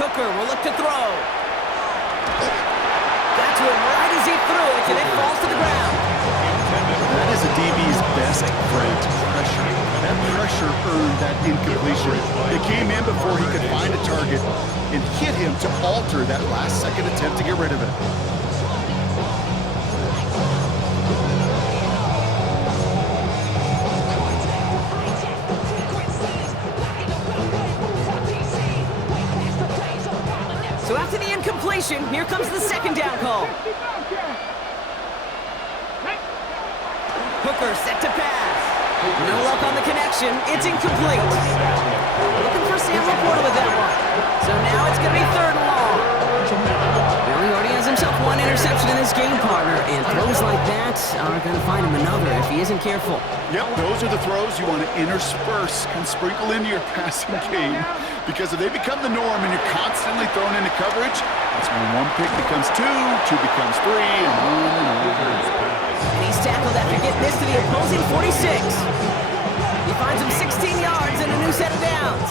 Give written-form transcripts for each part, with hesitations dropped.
Hooker will look to throw. Got to him right as he threw it, and it falls to the ground. That is a DB's best friend, pressure. That pressure earned that incompletion. It came in before he could find a target and hit him to alter that last-second attempt to get rid of it. So after the incompletion, here comes the second down call. Hooker set to pass. No luck on the connection. It's incomplete. Looking for Sam Laporta with that one. So now it's going to be third and long. Well, he already has himself one interception in this game, partner, and throws like that are going to find him another if he isn't careful. Yep, those are the throws you want to intersperse and sprinkle into your passing game, because if they become the norm and you're constantly thrown into coverage, that's when one pick becomes two, two becomes three, and on and on. And he's tackled after getting this to the opposing 46. He finds him 16 yards and a new set of downs.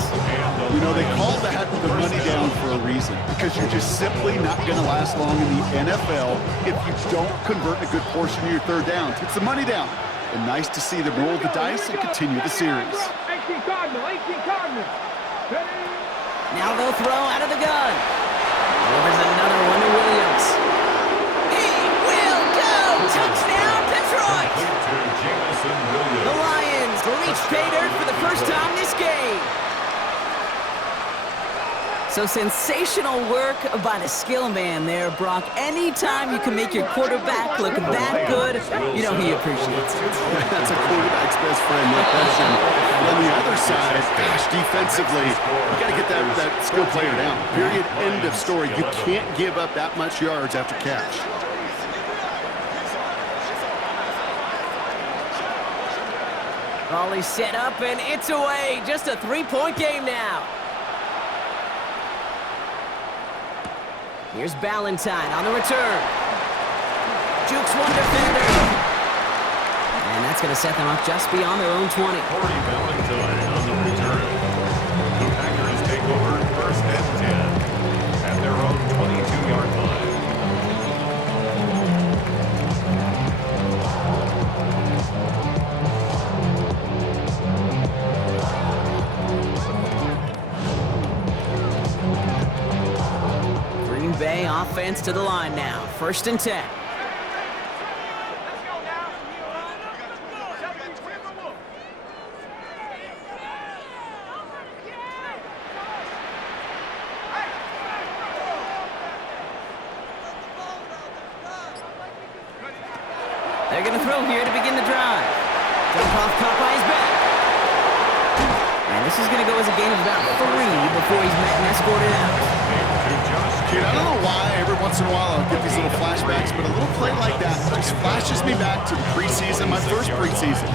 You know, they call that the money down for a reason, because you're just simply not going to last long in the NFL if you don't convert a good portion of your third downs. It's the money down. And nice to see them roll the dice and continue the series. 18 Cardinals. Now they'll throw out of the gun. Delivers another one to Williams. He will go! Touchdown, Detroit! The Lions reach pay dirt for the first time this game. So sensational work by the skill man there, Brock. Anytime you can make your quarterback look that good, you know he appreciates it. That's a quarterback's best friend, no question. On the other side, gosh, defensively, you got to get that skill player down. Period, end of story. You can't give up that much yards after catch. Raleigh set up, and it's away. Just a three-point game now. Here's Ballantyne on the return. Jukes one defender. And that's going to set them up just beyond their own 20. Corey Ballantyne on the return. The Packers take over first and 10 at their own 22-yard line. Green Bay offense to the line now. First and 10. They're going to throw here to begin the drive. Dump-off caught by his back. And this is going to go as a gain of about 3 before he's met and escorted out. Kid, I don't know why every once in a while I'll get these little flashbacks, but a little play like that just flashes me back to the preseason, my first preseason.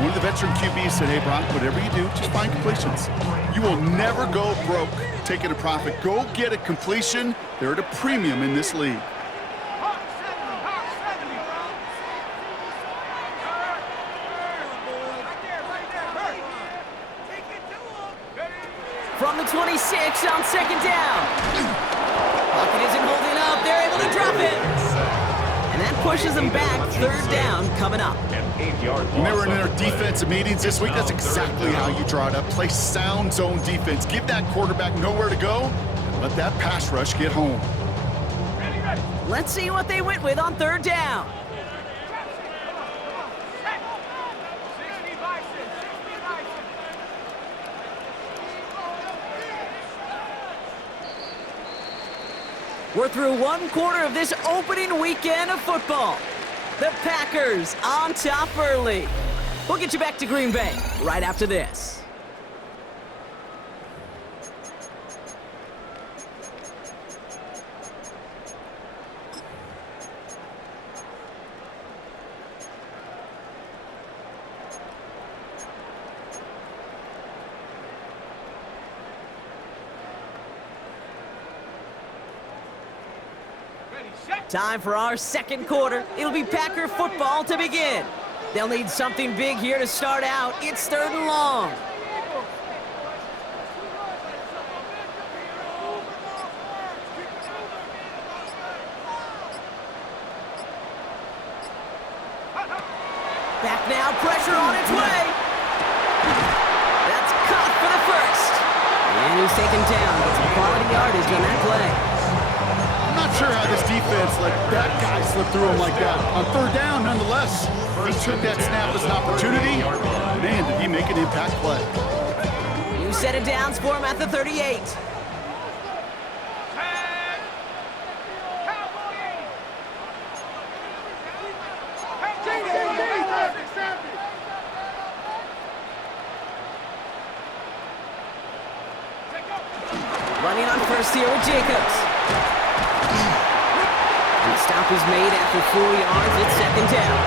One of the veteran QBs said, hey, Brock, whatever you do, just find completions. You will never go broke taking a profit. Go get a completion. They're at a premium in this league. From the 26 on second down. Pocket isn't holding up. They're able to drop it. And that pushes them back. Third down coming up. When they were in our defensive meetings this week, that's exactly how you draw it up. Play sound zone defense. Give that quarterback nowhere to go, and let that pass rush get home. Let's see what they went with on third down. We're through one quarter of this opening weekend of football. The Packers on top early. We'll get you back to Green Bay right after this. Time for our second quarter. It'll be Packer football to begin. They'll need something big here to start out. It's third and long. Back now, pressure on its way. That's caught for the first. And he's taken down. Gets some quality yardage on that play. I'm not sure how this defense let that guy slip through him like that. On third down, nonetheless, he took that snap as an opportunity. Man, did he make an impact play. New set of downs for him at the 38. Running on first here with Jacobs. And the stop is made after 4 yards. It's second down.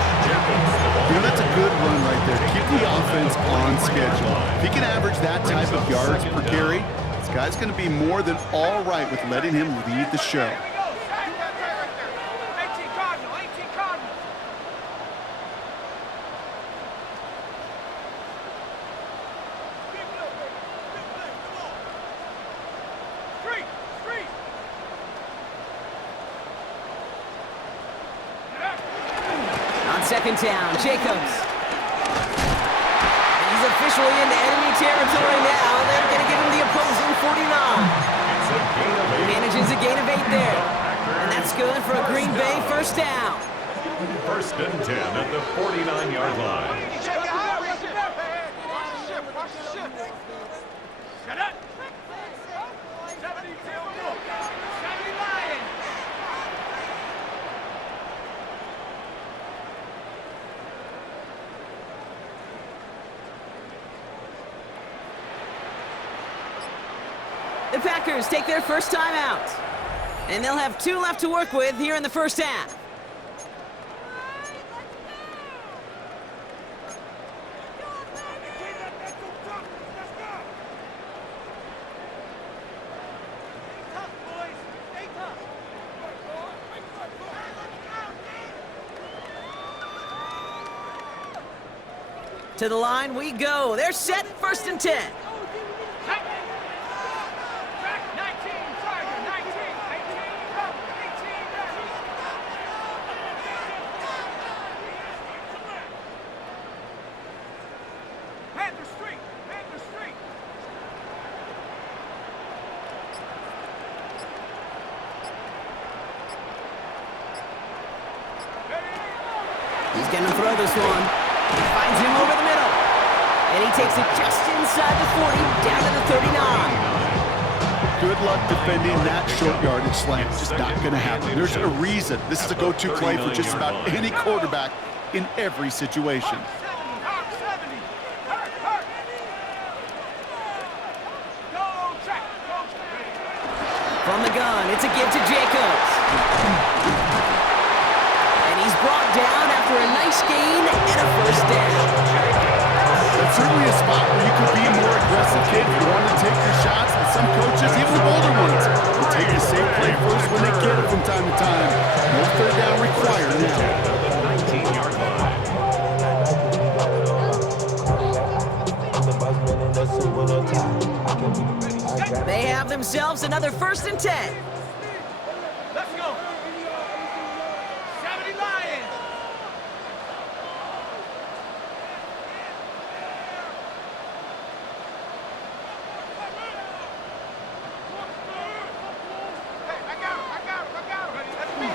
You know, that's a good run right there. Keep the offense on schedule. If he can average that type of yards per carry, this guy's going to be more than all right with letting him lead the show. Second down, Jacobs. He's officially into enemy territory now. They're going to give him the opposing 49. He manages a gain of 8 there. And that's good for a Green Bay first down. First and 10 at the 49-yard line. Shut up! 72 Lions! The Packers take their first time out. And they'll have 2 left to work with here in the first half. To the line we go. They're set, first and 10. He's going to throw this one. He finds him over the middle. And he takes it just inside the 40, down to the 39. Good luck defending that short yardage slant. Just not going to happen. There's a reason. This is a go-to play for just about any quarterback in every situation. From the gun, it's a give to Jacobs. And he's brought down after a nice gain and a first down. That's certainly a spot where you could be a more aggressive kid if you want to take your shots. And some coaches, even the older ones, will take the safe play first when they get it from time to time. No third down required now. 19-yard line. They have themselves another first and 10. Let's go! 70 Lions! Hey, I got him! That's me!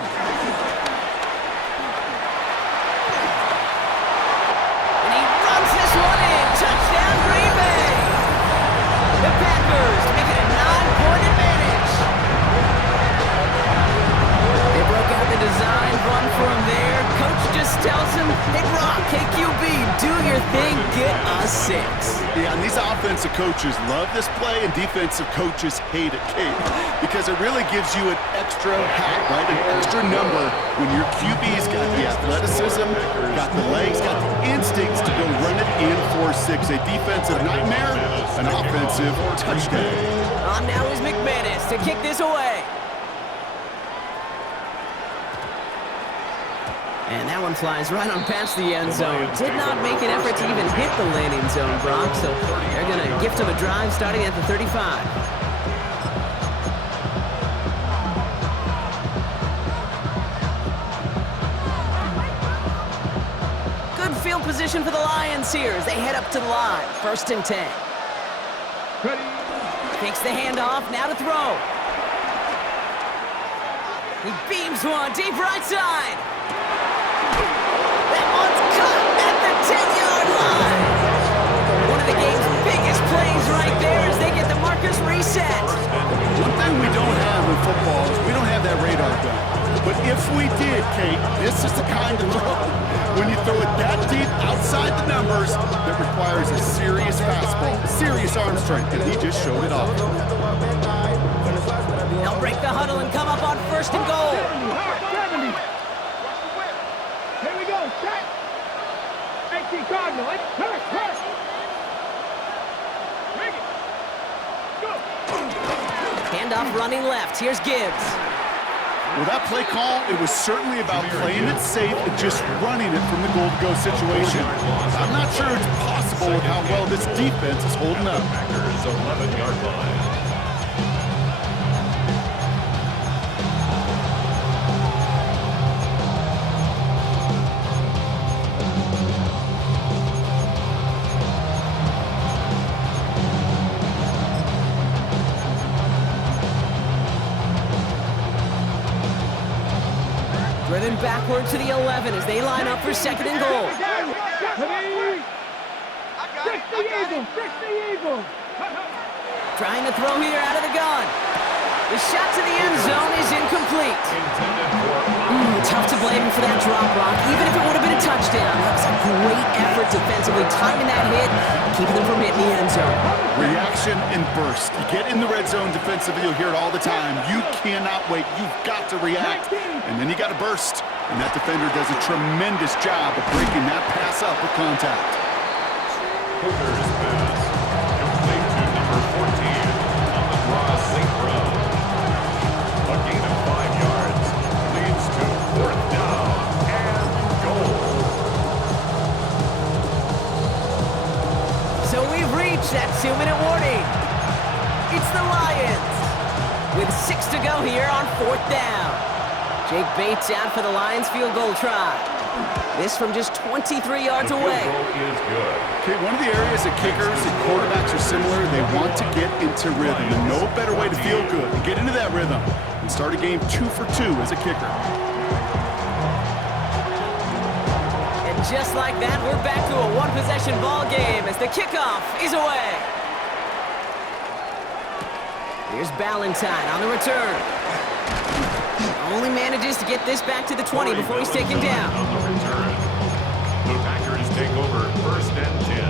And he runs this one in. Touchdown, Green Bay. The Packers make it a 9-point advantage. They broke out the design run for him there. Coach just tells him, hey, Brock, hey, QB, do your thing, get us 6. Yeah, and these offensive coaches love this play, and defensive coaches hate it, Kate, because it really gives you an extra hat, right? An extra number when your QB's got the athleticism, got the legs, got the instincts to go run it in for 6. A defensive nightmare, an offensive touchdown. On now is McManus to kick this away. And that one flies right on past the end zone. Did not make an effort to even hit the landing zone, Brock, so they're going to gift him a drive starting at the 35. Good field position for the Lions here as they head up to the line. 1st and 10. Ready. Takes the handoff, now to throw. He beams one deep right side. That one's caught at the 10-yard line. One of the game's biggest plays right there as they get the markers reset. One thing we don't have in football is we don't have that radar gun. But if we did, Kate, this is the kind of throw, when you throw it that deep outside the numbers, that requires a serious fastball, serious arm strength, and he just showed it off. They'll break the huddle and come up on 1st and goal. 70. Here we go. Set. 18 Cardinal. Hurt. Bring it. Go. Handoff running left. Here's Gibbs. Well, that play call, it was certainly about playing it safe and just running it from the goal-to-go situation. I'm not sure it's possible with how well this defense is holding up. Packers 11-yard line. Driven backward to the 11 as they line up for 2nd and goal. Ready. 60 Eagle. Trying to throw here out of the gun. The shot to the end zone is incomplete. Intended for Tough to blame him for that drop, Rock. Even if it would have been a touchdown, that was a great effort defensively, timing that hit, keeping them from hitting the end zone. Reaction and burst. You get in the red zone defensively, you'll hear it all the time. You cannot wait. You've got to react. And then you got to burst. And that defender does a tremendous job of breaking that pass up with contact. Hooker's pass. Complete to number 14 on the draw, St. Brown. A gain of 5 yards leads to 4th down and goal. So we've reached that 2-minute warning. It's the Lions with 6 to go here on 4th down. Jake Bates out for the Lions field goal try. This from just 23 yards The field away. goal is good. Okay, one of the areas that kickers and quarterbacks are similar, they want to get into rhythm. And no better way to feel good and get into that rhythm and start a game 2 for 2 as a kicker. And just like that, we're back to a one-possession ball game as the kickoff is away. Here's Ballantyne on the return. Only manages to get this back to the 20 before he's taken down. On the return. The Packers take over 1st and 10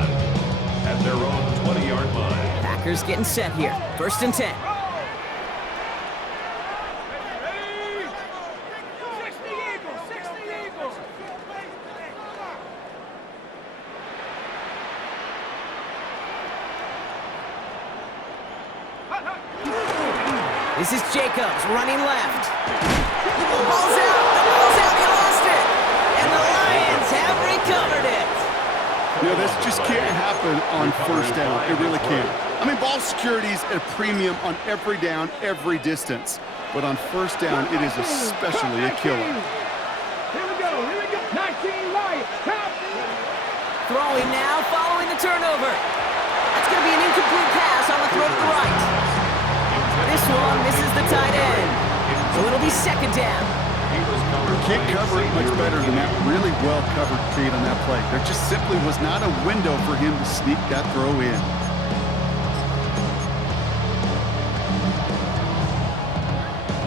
at their own 20-yard line. Packers getting set here. 1st and 10. Ready. 60 Eagle. This is Jacobs running left. Ball's out. The ball's out. He lost it. And the Lions have recovered it. You know, this just can't happen on 1st down. It really can't. I mean, ball security's at a premium on every down, every distance. But on 1st down, it is especially a killer. Here we go. 19 Lions. Top. Throwing now, following the turnover. That's going to be an incomplete pass on the throw to the right. This one misses the tight end. So it'll be 2nd down. Can't cover it much better than that. Really well covered feed on that play. There just simply was not a window for him to sneak that throw in.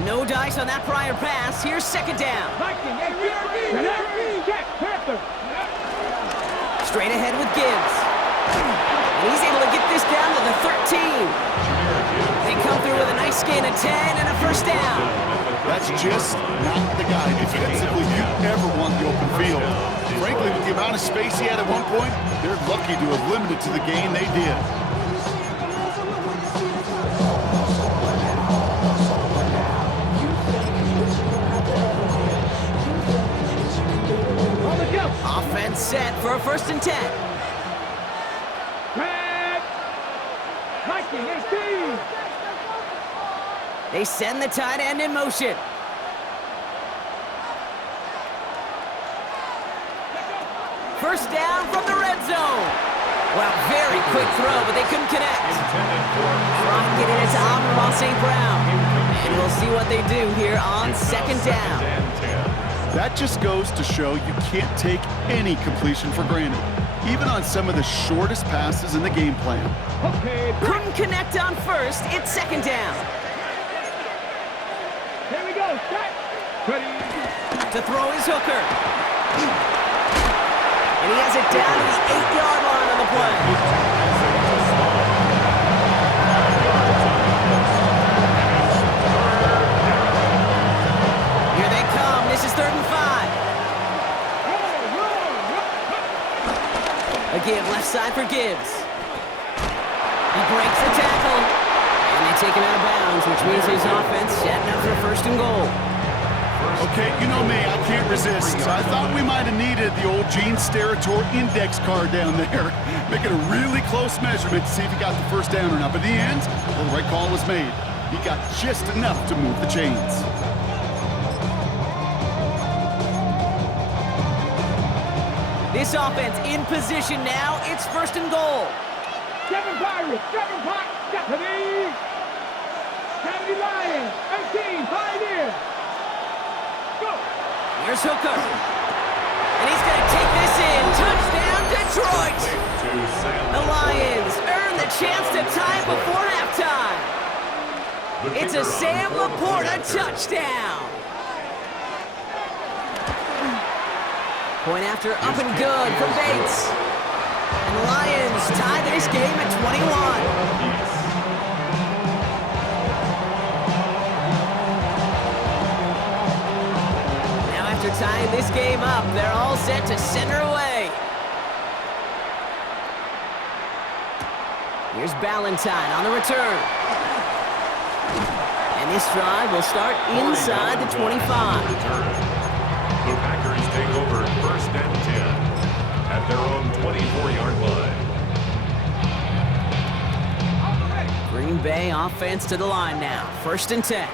No dice on that prior pass. Here's 2nd down. Viking. Jack Panther. Straight ahead with Gibbs. And he's able to get this down to the 13. They come through with a nice gain of 10 and a 1st down. That's just not the guy defensively you ever want the open field. Frankly, with the amount of space he had at one point, they're lucky to have limited to the gain they did. On the go. Offense set for a 1st and 10. Red. Viking. 18. They send the tight end in motion. First down from the red zone. Well, very quick throw, but they couldn't connect. Try and get it into Amon-Ra St. Brown. And we'll see what they do here on second down. That just goes to show you can't take any completion for granted, even on some of the shortest passes in the game plan. Okay, Couldn't connect on first. It's second down. here we go. Set. Ready. To throw is Hooker. And he has it down to the 8-yard line on the play. Here they come. This is 3rd and 5. A give left side for Gibbs. He breaks the tackle. And they take him out of bounds, which means his offense setting up for 1st and goal. Okay, you know me, I can't resist. I thought we might have needed the old Gene Steratore index card down there. Make it a really close measurement to see if he got the first down or not. But in the end, well, the right call was made. He got just enough to move the chains. This offense in position now. It's 1st and goal. 7 Pirates. 7 Pirates. Ready. 70 Lions. 18. Pioneers. Go. Here's Hooker. And he's going to take this in. Touchdown, Detroit. The Lions earn the chance to tie it before halftime. It's a Sam Laporta touchdown. Point after up and good for Bates. And the Lions tie this game at 21. After tying this game up, they're all set to center away. Here's Ballantyne on the return. And this drive will start inside the 25. The Packers take over 1st and 10 at their own 24-yard line. Green Bay offense to the line now. 1st and 10.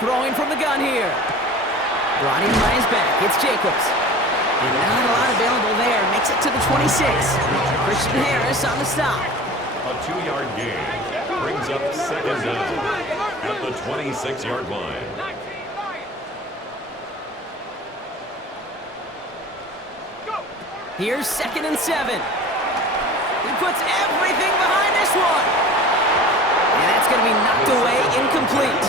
Throwing from the gun here. Brought in by his back. It's Jacobs. And not a lot available there. Makes it to the 26. Christian Harris on the stop. A 2-yard gain brings up 2nd down at the 26-yard line. Here's 2nd and 7. He puts everything behind this one. And that's going to be knocked away, incomplete.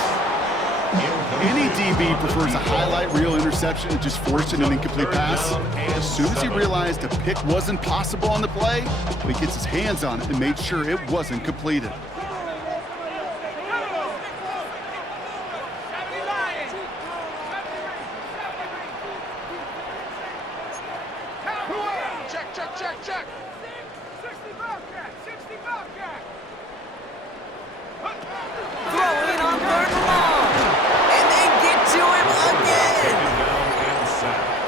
Any DB prefers a highlight reel interception to just forcing an incomplete pass. As soon as he realized a pick wasn't possible on the play, he gets his hands on it and made sure it wasn't completed. Check. 60 Bobcat. 60 Bobcat. Throwing on 3rd and long. And they get to him again.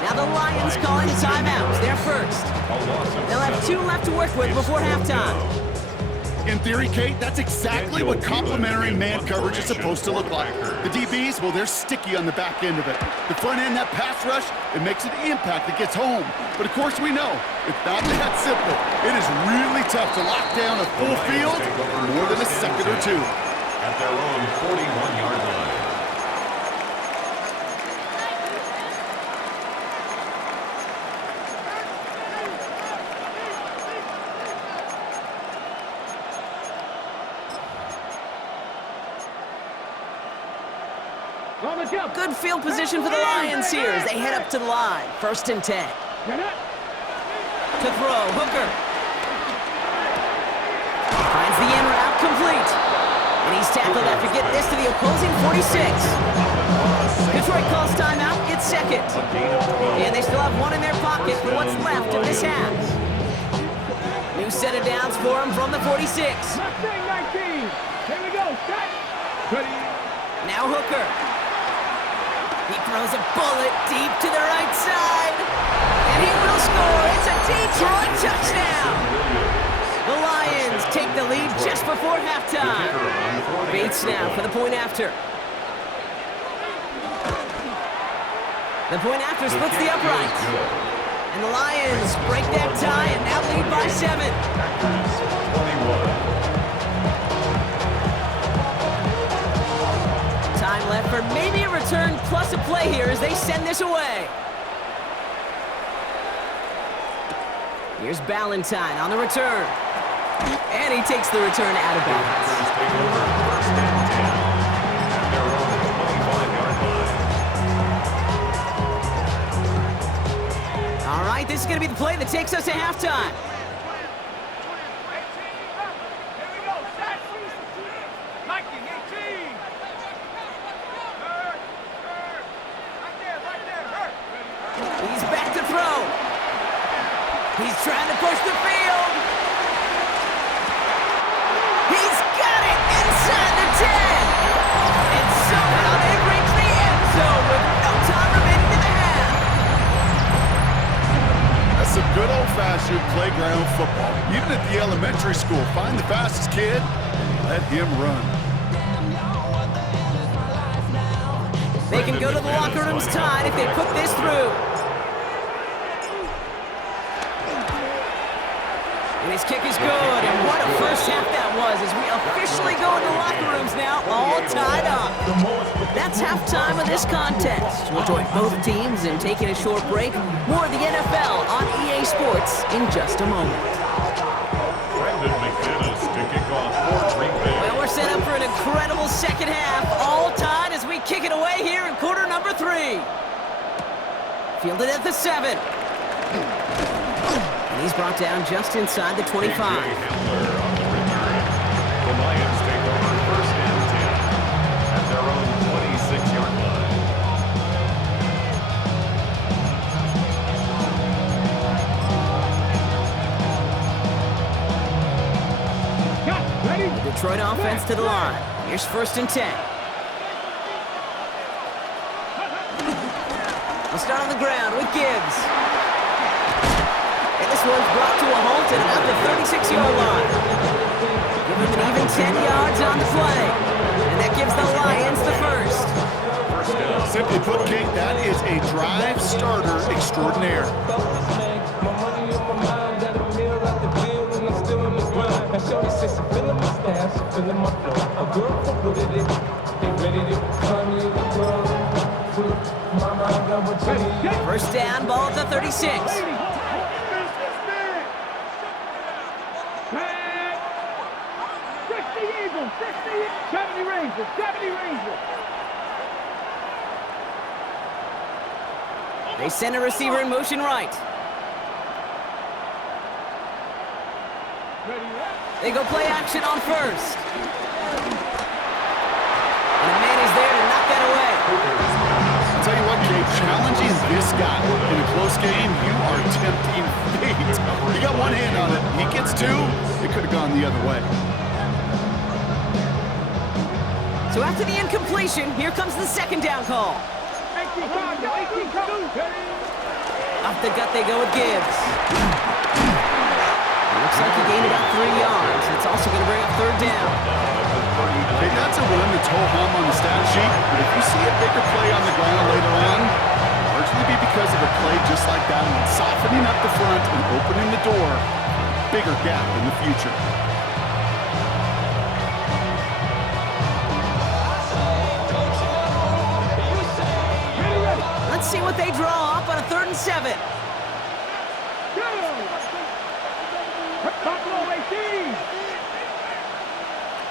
Now the Lions calling timeouts. They're first. They'll have 2 left to work with before halftime. In theory, Kate, that's exactly what complementary man coverage is supposed to look like. The DBs, well, they're sticky on the back end of it. The front end, that pass rush, it makes an impact that gets home. But of course we know, it's not that simple. It is really tough to lock down a full field for more than a second or 2. At their own 41-yard line. Good field position for the Lions here as they head up to the line. 1st and 10. To throw, Hooker. Finds the in route complete. And he's tackled after getting this to the opposing 46. Detroit calls timeout. It's 2nd. And they still have 1 in their pocket for what's left of this half. New set of downs for him from the 46. 19. Here we go. Set. Ready. Now Hooker. He throws a bullet deep to the right side. And he will score. It's a Detroit touchdown. The Lions take the lead just before halftime. Bates now for the point after. The point after splits the upright. And the Lions break that tie and now lead by 7. Time left for maybe a return plus a play here as they send this away. Here's Ballantyne on the return. And he takes the return out of bounds. All right, this is going to be the play that takes us to halftime. He's back to throw. He's trying to push the field. He's got it inside the 10. And somehow they reach the end zone with no time remaining in the half. That's some good old-fashioned playground football. Even at the elementary school, find the fastest kid and let him run. They can go to the locker rooms tied if they put this through. And his kick is good, and what a first half that was as we officially go into locker rooms now, all tied up. That's halftime of this contest. We'll join both teams in taking a short break. More of the NFL on EA Sports in just a moment. Brandon McManus to kick off for Green Bay. Well, we're set up for an incredible second half, all tied as we kick it away here in quarter number 3. Fielded at the 7. And he's brought down just inside the 25. A.J. Hamler on the return. The Lions take over first and 10 at their own 26-yard line. Cut. Ready? The Detroit offense to the line. Here's first and 10. I'll start on the ground with Gibbs. And this one's brought to a halt at about the 36-yard line. Give him an even 10 yards on the play. And that gives the Lions the first. Simply put, King, that is a drive starter extraordinaire. First down, ball at the 36. 70 Rangers, 70 Rangers. They send a receiver in motion right. They go play action on first. And a man is there to knock that away. I'll tell you what, Jake, challenging this guy in a close game, you are tempting fate. He got one hand on it. He gets two. It could have gone the other way. So after the incompletion, here comes the second down call. 18 cards, 18 cards. Off the gut they go with Gibbs. It looks like he gained about 3 yards. It's also going to bring up third down. Hey, that's a run that's ho-hum on the stat sheet, but if you see a bigger play on the ground later on, largely be because of a play just like that one, softening up the front and opening the door, bigger gap in the future. Let's see what they draw up on a 3rd and 7. Buffalo 18.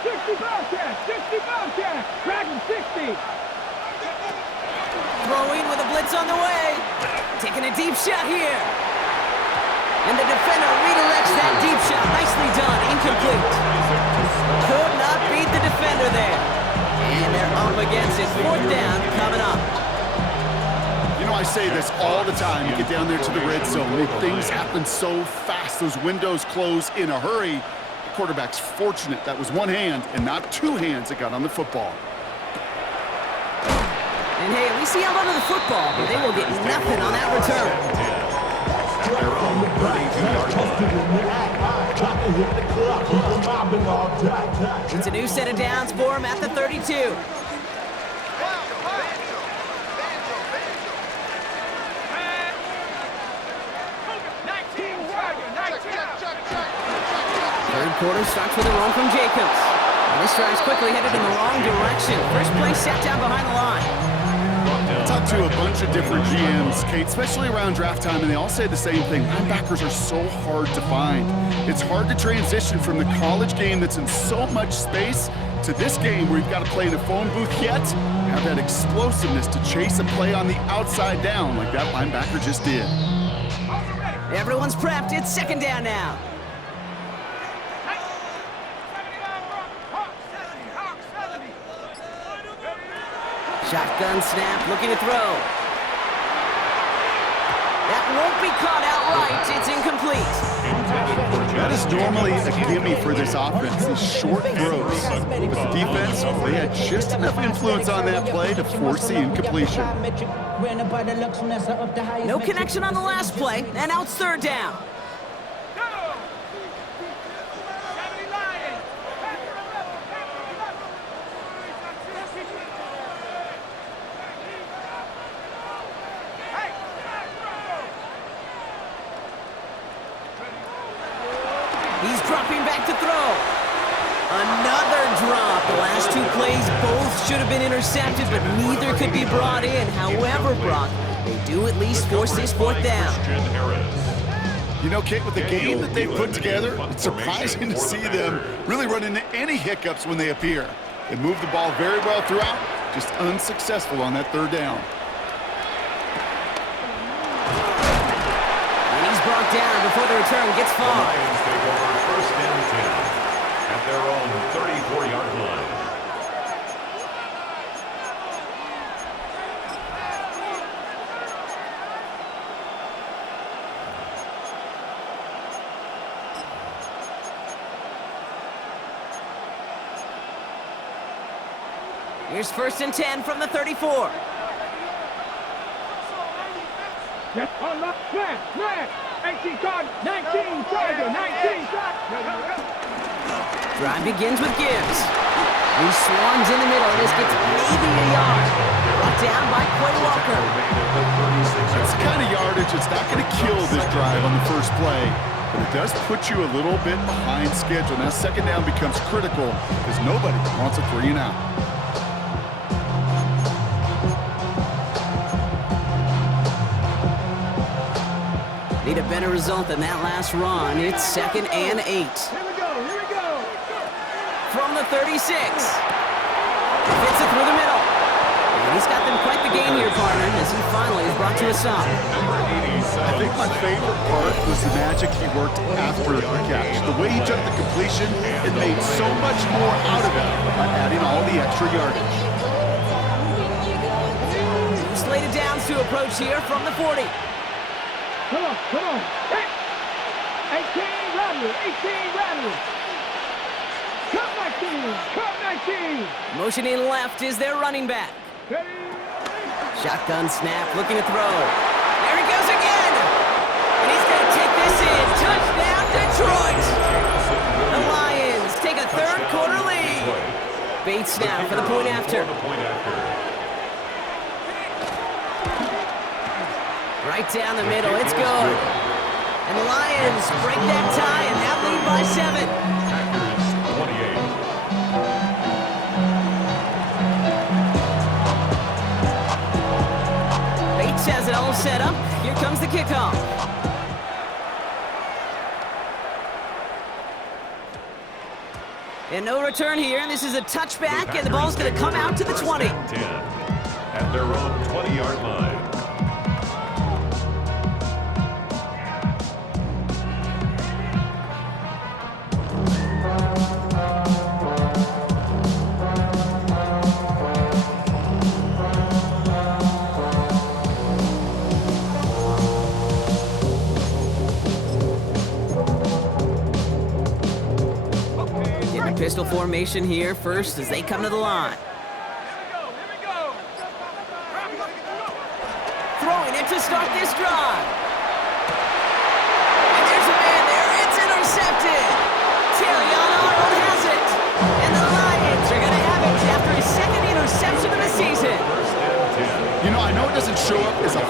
60 Bobcats, 60 Bobcats. Dragon 60. Throwing with a blitz on the way. Taking a deep shot here. And the defender redirects that deep shot. Nicely done. Incomplete. Could not beat the defender there. And they're up against it. 4th down coming up. You know, I say this all the time. You get down there to the red zone, things happen so fast. Those windows close in a hurry. The quarterback's fortunate that was one hand and not two hands that got on the football. And hey, at least he held onto the football, but they will get nothing on that return. At their own 32-yard line. It's a new set of downs for him at the 32. Third quarter starts with a run from Jacobs. And this drive's quickly headed in the wrong direction. First play sat down behind the line. Talked to a bunch of different GMs, Kate, especially around draft time, and they all say the same thing. Linebackers are so hard to find. It's hard to transition from the college game that's in so much space to this game where you've got to play in a phone booth, yet have that explosiveness to chase a play on the outside down like that linebacker just did. Everyone's prepped. It's second down now. Shotgun snap, looking to throw. That won't be caught outright. It's incomplete. That is normally a gimme for this offense, these short throws. But the defense, they had just enough influence on that play to force the incompletion. No connection on the last play, and now it's third down. He's dropping back to throw. Another drop. The last two plays both should have been intercepted, but neither could be brought in. However, Brock, they do at least force this fourth down. You know, Kate, with the game that they put together, it's surprising to see them really run into any hiccups when they appear. They move the ball very well throughout, just unsuccessful on that third down. And he's brought down before the return gets far. Lions take over first and 10 at their own 34-yard line. Here's first and 10 from the 34. Yes, on the man. 18 card, 19 Tiger, 19 shot. Drive begins with Gibbs. He swarms in the middle. This gets maybe a yard. Brought down by Quay Walker. That's the kind of yardage that's not going to kill this drive on the first play, but it does put you a little bit behind schedule. Now second down becomes critical because nobody wants a 3 and out. Need a better result than that last run. It's second and 8. Here we go. From the 36. Fits it through the middle. And he's got them quite the gain here, partner, as he finally is brought to a stop. I think my favorite part was the magic he worked after the catch. The way he took the completion, it made so much more out of it by adding all the extra yardage. Slated downs to approach here from the 40. Come on. Hey. 18 Rattle. Cut 19. Motioning left is their running back. Ready. Shotgun snap, looking to throw. There he goes again! And he's going to take this in. Touchdown, Detroit! The Lions take a third quarter lead. Bates now for the point after. Right down the middle, it's good. And the Lions break that tie and now lead by 7. Bates has it all set up. Here comes the kickoff. And no return here, and this is a touchback, and the ball's going to come out to the 20. 10 at their own 20-yard line. Pistol formation here first as they come to the line. Here we go. Throwing it to start this drive. And there's a man there. It's intercepted.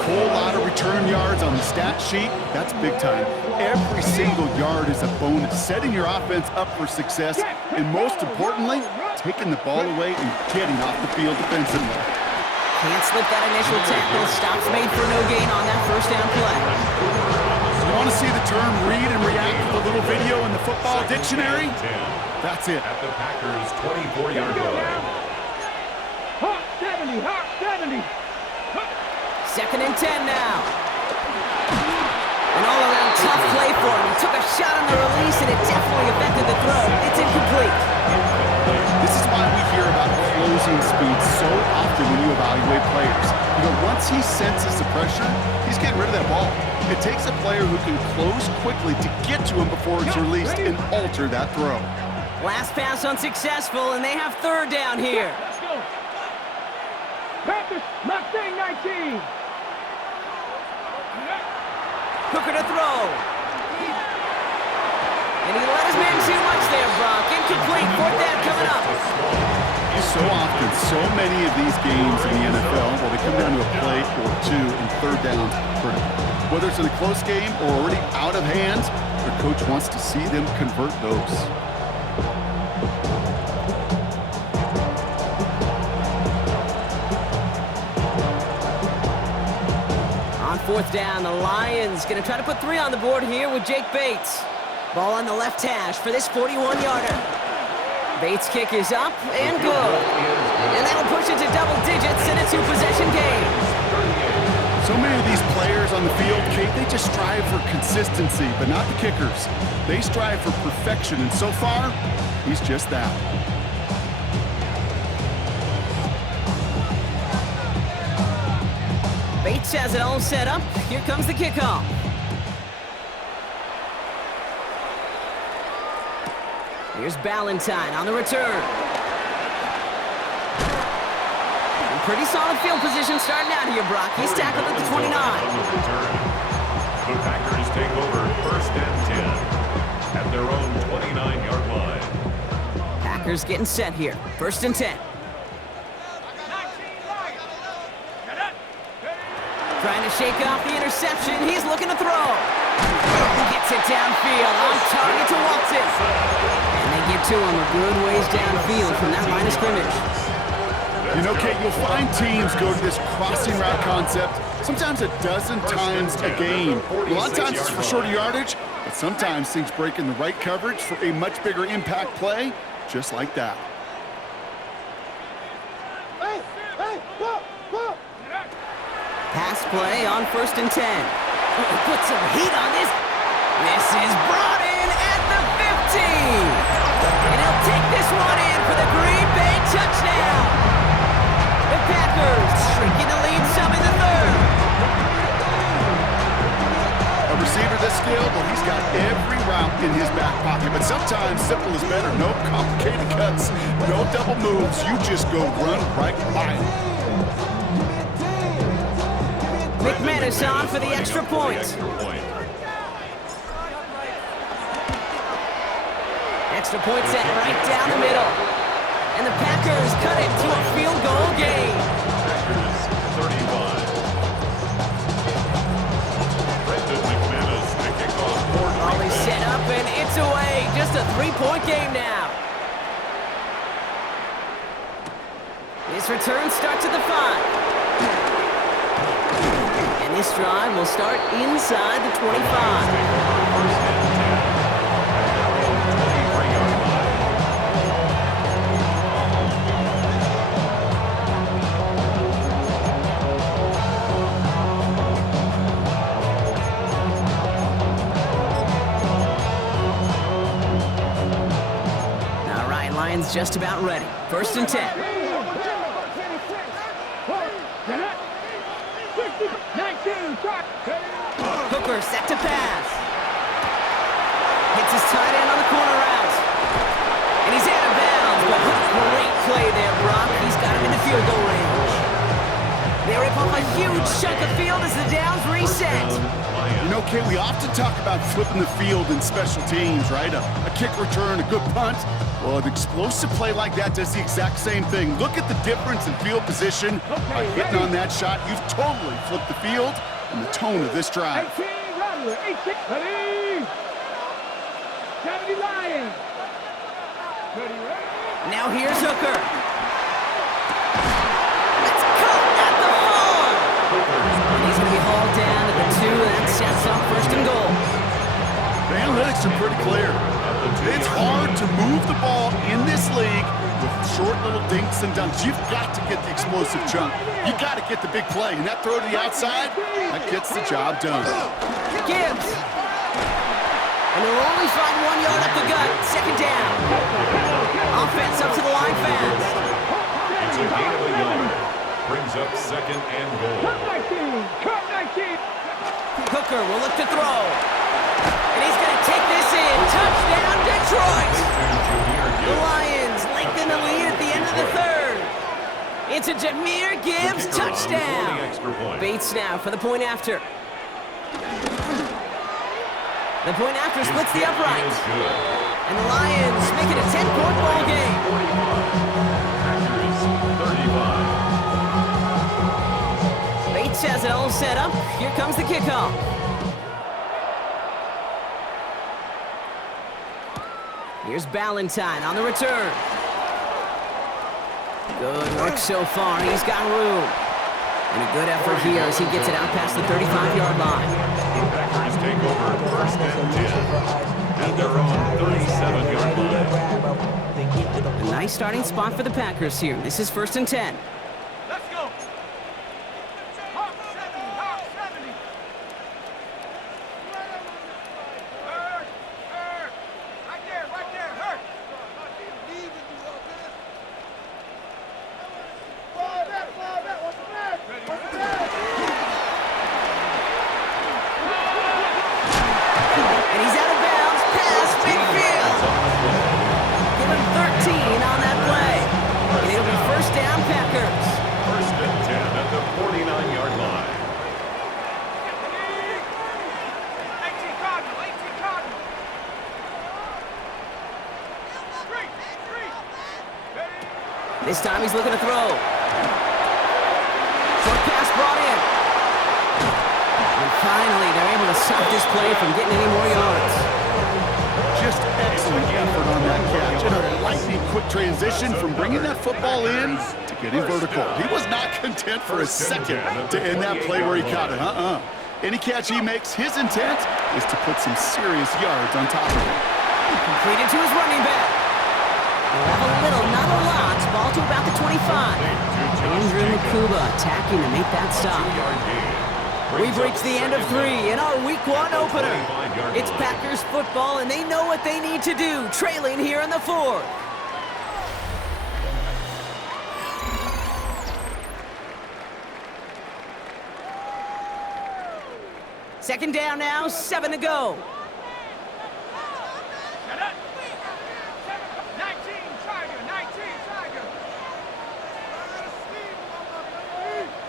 whole lot of return yards on the stat sheet. That's big time. Every single yard is a bonus, setting your offense up for success, and most importantly, taking the ball away and getting off the field defensively. Can't slip that initial tackle. Stops made for no gain on that first down play. You want to see the term read and react with a little video in the football dictionary? That's it. At the Packers' 24-yard line. Hot 70, hot 70. Second and 10 now. An all-around tough play for him. He took a shot on the release, and it definitely affected the throw. It's incomplete. This is why we hear about closing speed so often when you evaluate players. You know, once he senses the pressure, he's getting rid of that ball. It takes a player who can close quickly to get to him before it's released and alter that throw. Last pass unsuccessful, and they have third down here. Let's go. Panthers, Mustang 19. Hooker to throw. And he let his man too much there, Brock. Incomplete. Fourth down coming up. So often, so many of these games in the NFL, well, they come down to a play or two, and third down critical. Whether it's in a close game or already out of hand, their coach wants to see them convert those. On fourth down, the Lions going to try to put 3 on the board here with Jake Bates. Ball on the left hash for this 41-yarder. Bates' kick is up and good. And that'll push it to double digits in a 2-possession game. So many of these players on the field, Kate, they just strive for consistency, but not the kickers. They strive for perfection, and so far, he's just that. Bates has it all set up. Here comes the kickoff. Here's Ballantyne on the return. And pretty solid field position starting out here, Brock. He's tackled at the 29. The Packers take over first and 10 at their own 29-yard line. Packers getting set here. First and 10. Trying to shake off the interception. He's looking to throw. Gets it downfield. On target to Walton. And they get to him a good ways downfield from that line of scrimmage. You know, Kate, you'll find teams go to this crossing route concept sometimes a dozen times a game. A lot of times it's for shorter yardage, but sometimes things break in the right coverage for a much bigger impact play, just like that. Pass play on first and 10. Put some heat on this. This is brought in at the 15. And he'll take this one in for the Green Bay touchdown. The Packers shrinking the lead some in the third. A receiver this skilled, well, he's got every route in his back pocket, but sometimes simple is better. No complicated cuts, no double moves. You just go run right by him. McManus on for the extra point. Extra point set right down the middle. And the Packers cut it to a field goal game. Packers 35. Brendan McManus to kick off. Ball is set up and it's away. Just a 3-point game now. This return starts at the 5. And this drive will start inside the 25. All right, Lions just about ready. First and 10. Hooker set to pass. Hits his tight end on the corner route. And he's out of bounds. But great play there, Brock. He's got him in the field goal range. They rip off a huge chunk of field as the downs reset. You know, Kate, we often talk about flipping the field in special teams, right? A kick return, a good punt. Well, an explosive play like that does the exact same thing. Look at the difference in field position. By hitting on that shot, you've totally flipped the field and the tone of this drive. 18, Rattler, 18, ready, 70 Lions. Ready. Now here's Hooker. Let's go at the 4. He's going to be hauled down to the 2, and that sets up first and goal. The analytics are pretty clear. It's hard to move the ball in this league with short little dinks and dunks. You've got to get the explosive chunk. You got to get the big play. And that throw to the outside, that gets the job done. Gibbs. And they'll only find 1 yard up the gut. Second down. Offense up to the line fast. It's a gain of a yard. Brings up second and goal. Cut 19. Hooker will look to throw. And he's going to take this in. Touchdown, Detroit. The Lions lengthen the lead at the end of the 3rd. It's a Jahmyr Gibbs touchdown. Bates now for the point after. The point after splits the uprights. And the Lions make it a 10-point ball game. Bates has it all set up. Here comes the kickoff. Here's Ballantyne on the return. Good work so far. He's got room. And a good effort here as he gets it out past the 35-yard line. Packers take over first and 10 at their own 37-yard line. A nice starting spot for the Packers here. This is first and 10. Let's go. Hawk 70, Hawk 70. Hurt. Right there, hurt. And he's out of bounds, pass, midfield. Give him 13 on that play. And it'll be first down, Packers. First and 10 at the 49-yard line. 18 Cardinal. This time he's looking to throw. Short pass brought in. And finally, they're able to stop this play from getting any more yards. Just excellent effort on that catch. And a lightning quick transition from bringing that football in to getting vertical. He was not content for a second to end that play where he caught it. Any catch he makes, his intent is to put some serious yards on top of it. Completed to his running back. We'll have a little, not a lot. Ball to about the 25. Andrew Mukuba attacking to make that stop. We've reached the end of 3 in our Week 1 opener. It's Packers football, and they know what they need to do, trailing here in the 4th. Second down now, 7 to go.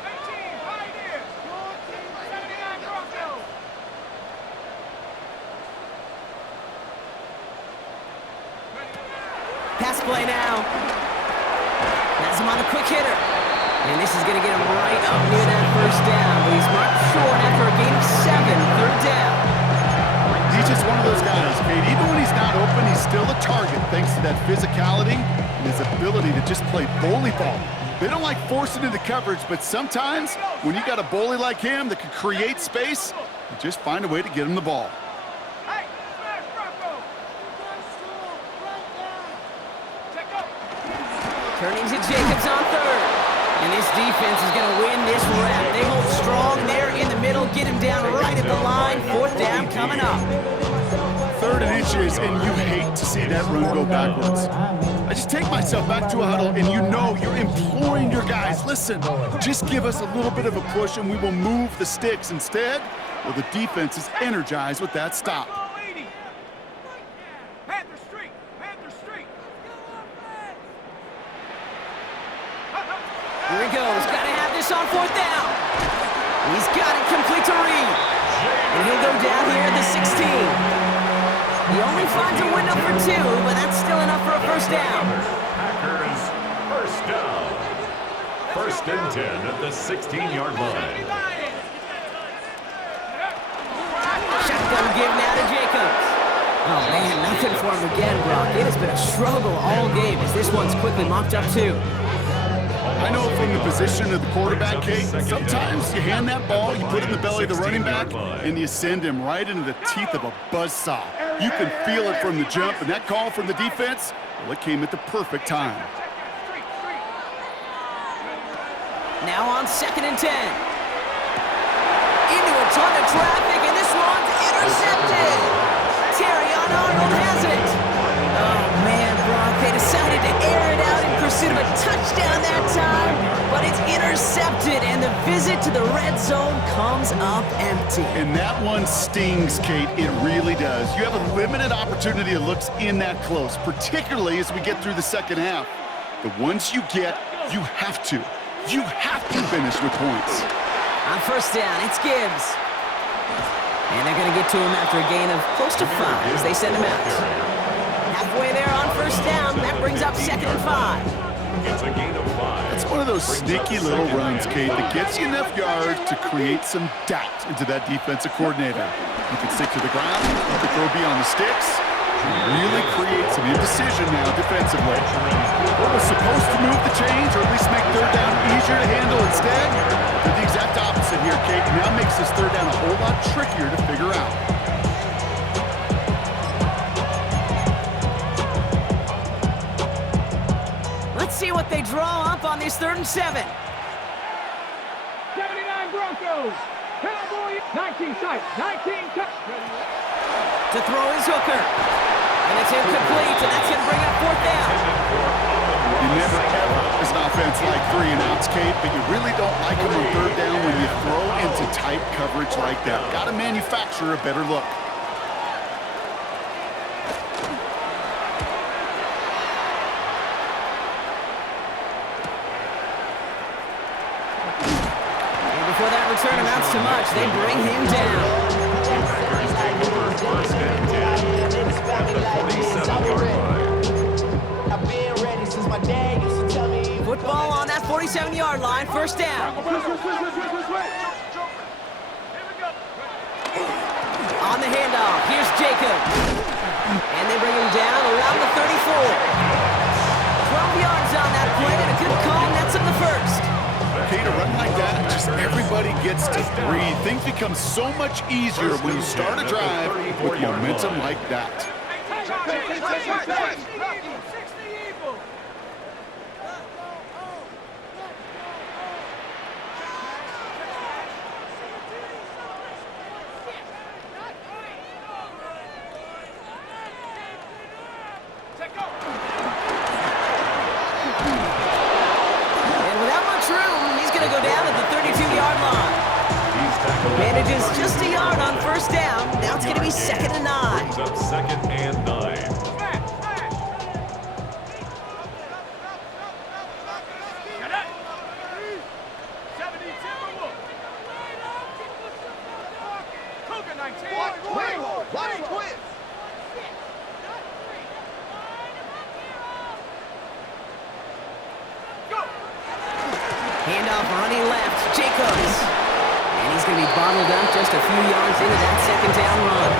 18 Pioneers. 79 Broncos. Pass play now. That's him on the quick hitter. And this is going to get him right up near that first down. But he's marked short after a gain of 7, third down. He's just one of those guys, Kate. Even when he's not open, he's still a target thanks to that physicality and his ability to just play bully ball. They don't like forcing into coverage, but sometimes when you got a bully like him that can create space, you just find a way to get him the ball. Hey, smash Bronco. Check up. Turning to Jacobs on third. And this defense is going to win this rep. They hold strong there in the middle, get him down right at the line. Fourth down coming up. 3rd and inches, and you hate to see that run go backwards. I just take myself back to a huddle, and you know you're imploring your guys, listen, just give us a little bit of a push, and we will move the sticks. Instead, well, the defense is energized with that stop. Panther Street. Panther Street. Here he goes. Got to have this on 4th down. He's got it complete to Reed. And he'll go down here at the 16. He only finds a window for 2, but that's still enough for a first down. Packers first down. 1st and 10 at the 16-yard line. Shotgun give now to Jacobs. Oh man, nothing for him again, Brock. It has been a struggle all game as this one's quickly mopped up too. I know from the position of the quarterback, Kate, sometimes you hand that ball, you put it in the belly of the running back, and you send him right into the teeth of a buzzsaw. You can feel it from the jump, and that call from the defense, well, it came at the perfect time. Now on 2nd and 10. Into a ton of traffic, and this one's intercepted. Terrion Arnold has it. Oh, man, Brock, they decided to air it out in pursuit of a touchdown that time, but it's intercepted, and the visit to the red zone comes up empty. And that one stings, Kate. It really does. You have a limited opportunity that looks in that close, particularly as we get through the second half. But once you get, you have to. You have to finish with points. On 1st down, it's Gibbs. And they're going to get to him after a gain of close to 5 as they send him out. Halfway there on 1st down, that brings up 2nd and 5. It's a gain of 5. It's one of those sneaky little runs, Kate, that gets you enough yards to create some doubt into that defensive coordinator. You can stick to the ground, you can throw beyond the sticks, really create some indecision now defensively. What was supposed to move the chains, or at least make 3rd down easier to handle instead, did the exact opposite here, Kate. Now makes this 3rd down a whole lot trickier to figure out. Let's see what they draw up on this 3rd and 7. 79 Broncos. Cowboys. 19 sight. 19 touch. To throw his hooker. And it's incomplete, and that's going to bring up 4th down. You never ever, as an offense, like 3 and outs, Kate, but you really don't like them on 3rd down when you throw into tight coverage like that. Got to manufacture a better look. And before that return amounts to much, they bring him down. Packers take over 1st and 10 at the 47-yard line. Football on that 47-yard line, 1st down. On the handoff, here's Jacob. And they bring him down around the 34. 12 yards on that play, and a good call nets him the 1st. Kate, a run like that, just everybody gets to breathe. Things become so much easier when you start a drive with momentum like that. And without much room, he's going to go down at the 32-yard line. Manages just a yard on 1st down. Now it's going to be 2nd and 9. Brings up 2nd and 9. Handoff running left, Jacobs. And he's going to be bottled up just a few yards into that 2nd down run.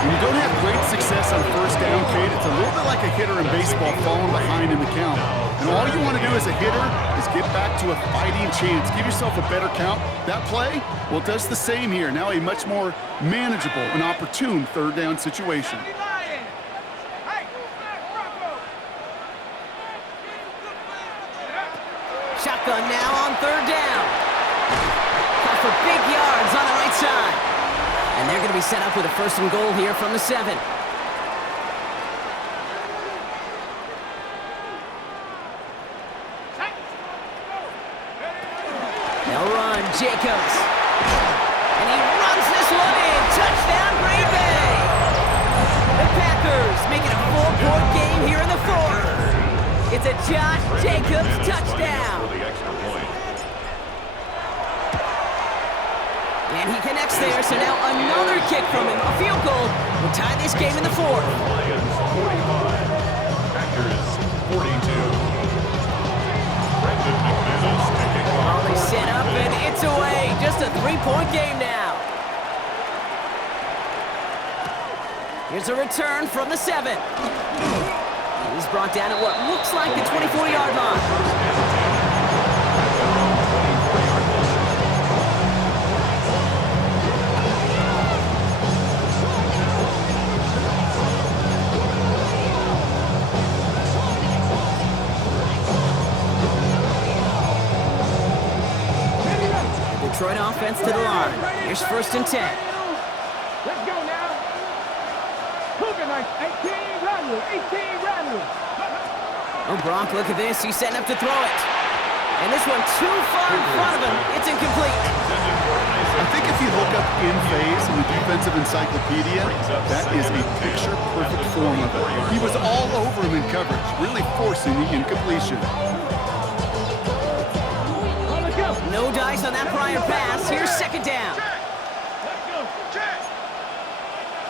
When you don't have great success on 1st down, Kate, it's a little bit like a hitter in baseball falling behind in the count. And all you want to do as a hitter is get back to a fighting chance. Give yourself a better count. That play, well, it does the same here. Now a much more manageable and opportune 3rd down situation. Shotgun now on 3rd down. Call for big yards on the right side. And they're going to be set up with a 1st and goal here from the 7. They'll run, Jacobs. And he runs this one in. Touchdown, Green Bay. The Packers make it a 4-point game here in the 4th. It's a Josh Jacobs touchdown. For the extra point. And And he connects there, so now another kick from him. A field goal will tie this game in the fourth. Lions 45, Packers 42. Brandon McManus kicking off. They set up, and it's away. Just a 3-point game now. Here's a return from the 7. He's brought down at what looks like the 24-yard line. Detroit offense to the line. Here's 1st and 10. Let's go now. Cougar Knights, 18 Radley, 18 Radley. Oh, Gronk, look at this. He's setting up to throw it. And this one too far in front of him. It's incomplete. I think if you look up in phase in the defensive encyclopedia, that is a picture-perfect form of it. He was all over him in coverage, really forcing the incompletion. No dice on that prior pass. Here's 2nd down. Let's go.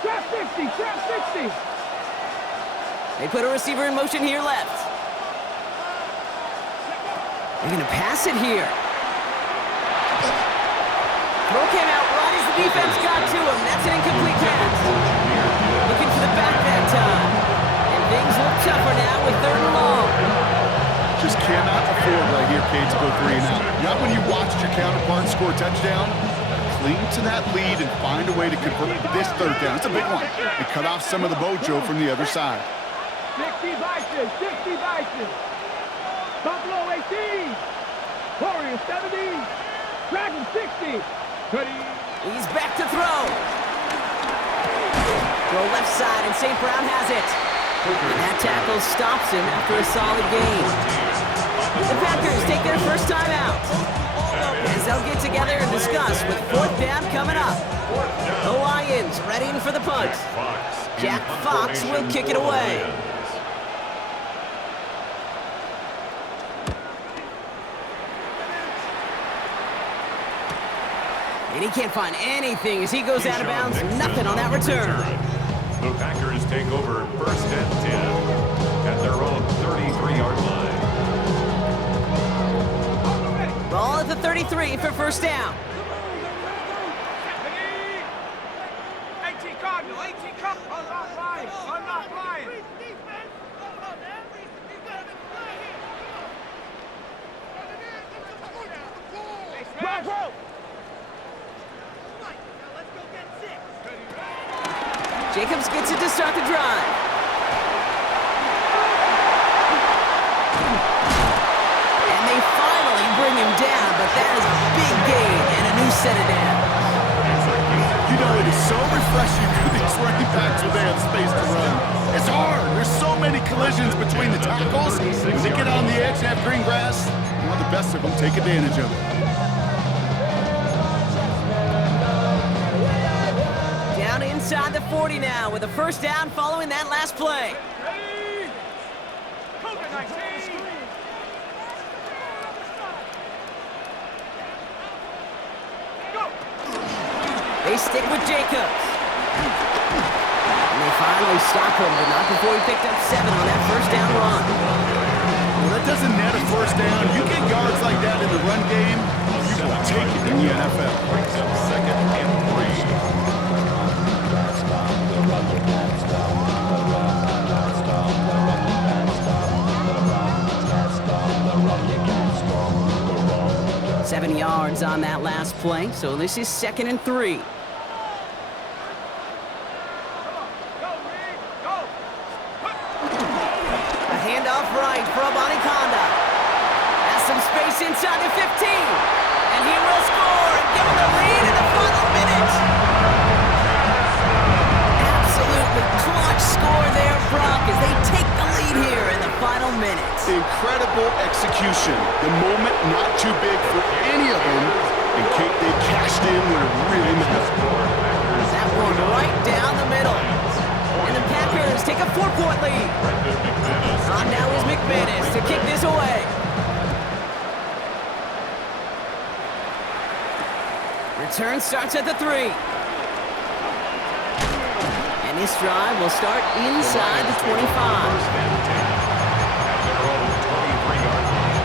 Trap 60, trap 60. They put a receiver in motion here left. They're going to pass it here. Throw came out right as the defense got to him. That's an incomplete pass. Looking for the back that time. And things look tougher now with 3rd and long. Just cannot afford right here, Cade, to go 3 and out. Not when you watched your counterpart score a touchdown. Cling to that lead and find a way to convert this 3rd down. It's a big one. And cut off some of the mojo from the other side. 60 Vices, 60 Vices. Buffalo 18. Warriors 70. Dragon 60. He's back to throw. Throw left side, and St. Brown has it. And that tackle stops him after a solid game. The Packers take their first time out. As they'll get together and discuss with 4th down coming up. The Lions ready for the punt. Jack Fox will kick it away. And he can't find anything as he goes out of bounds. Nothing on that return. The Packers take over 1st and 10 at their own 33-yard line. Ball at the 33 for 1st down. 18 Cardinal, 18 Cup. Unlock line, unlock line. Bravo! Jacobs gets it to start the drive. And they finally bring him down, but that is a big gain and a new set of downs. You know, it is so refreshing for these running backs when they have space to run. It's hard. There's so many collisions between the tackles. When they get on the edge and have green grass, one of the best of them take advantage of it. Down inside the 40 now with a 1st down following that last play. They stick with Jacobs. And they finally stop him, but not before he picked up 7 on that 1st down run. Well, that doesn't net a 1st down. You get yards like that in the run game, you will take it in the NFL. Brings up 2nd and 3. Seven yards on that last play, so this is 2nd and 3. A handoff right from Anaconda. Has some space inside the 15. And he will score and give him the lead in the final minute. Absolutely clutch score there, Brock, as they take the lead here in the final minute. Incredible execution. The moment not too big for any of them. And Kate, they cashed in when it really mattered. That one right down the middle. And the Packers take a 4-point lead. On now is McManus to kick this away. Return starts at the 3. And this drive will start inside the 25. First and 10 at their own 23-yard line.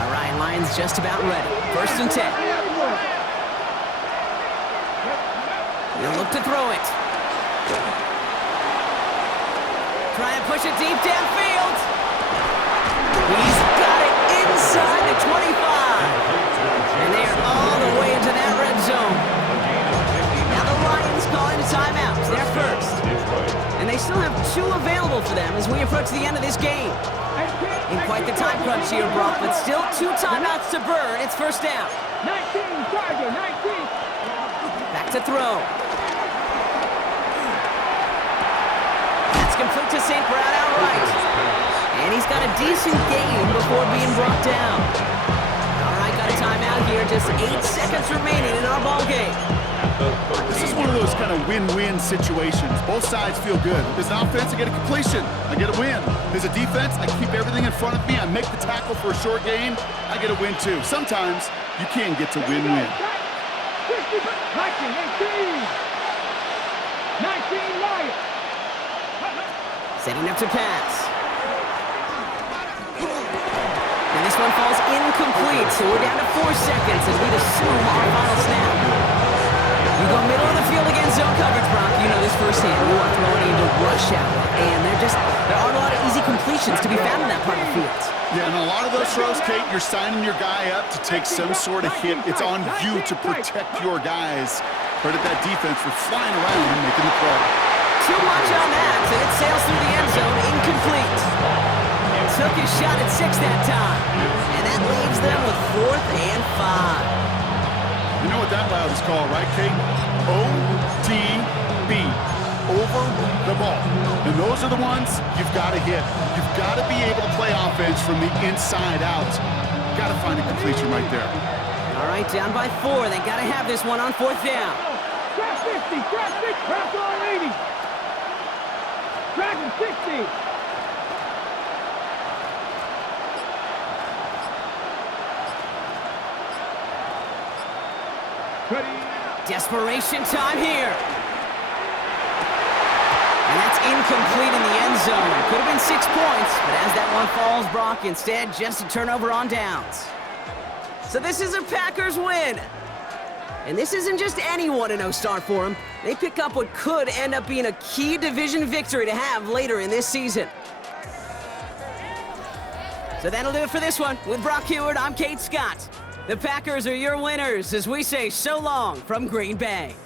All right, Lions just about ready. First and 10. He'll look to throw it. Try and push it deep downfield. He's got it inside the 25. And they are all the way into that red zone. Now the Lions calling a timeout. They're first. And they still have 2 available for them as we approach the end of this game. In quite the time crunch here, Brock, but still 2 timeouts to burn. It's first down. 19, Charger, 19. Back to throw. That's complete to St. Brown outright. And he's got a decent gain before being brought down. All right, got a timeout here. Just 8 seconds remaining in our ball game. This is one of those kind of win-win situations. Both sides feel good. There's an offense, I get a completion, I get a win. There's a defense, I keep everything in front of me, I make the tackle for a short gain, I get a win too. Sometimes you can get to win-win. 19, 18. 19, Lions. Setting up to pass. And this one falls incomplete, so we're down to 4 seconds as we'd assume our final snap. You go middle of the field against zone coverage, Brock. You know this firsthand. You are throwing into rush hour, and there aren't a lot of easy completions to be found in that part of the field. Yeah, and a lot of those throws, Kate, you're signing your guy up to take some sort of hit. It's on you to protect your guys. Credit that defense for flying around and making the play. Too much on that, and it sails through the end zone, incomplete. Took his shot at 6 that time, and that leaves them with 4th and 5. You know what that route is called, right, Kate? OTB, over the ball. And those are the ones you've got to hit. You've got to be able to play offense from the inside out. Got to find a completion right there. All right, down by 4. They got to have this one on 4th down. Trap 50, trap 6, trap on 80. Dragon 60. Desperation time here. And that's incomplete in the end zone. Could have been 6 points, but as that one falls, Brock, instead just a turnover on downs. So this is a Packers win. And this isn't just any 1-0 start for them. They pick up what could end up being a key division victory to have later in this season. So that'll do it for this one. With Brock Huard, I'm Kate Scott. The Packers are your winners as we say so long from Green Bay.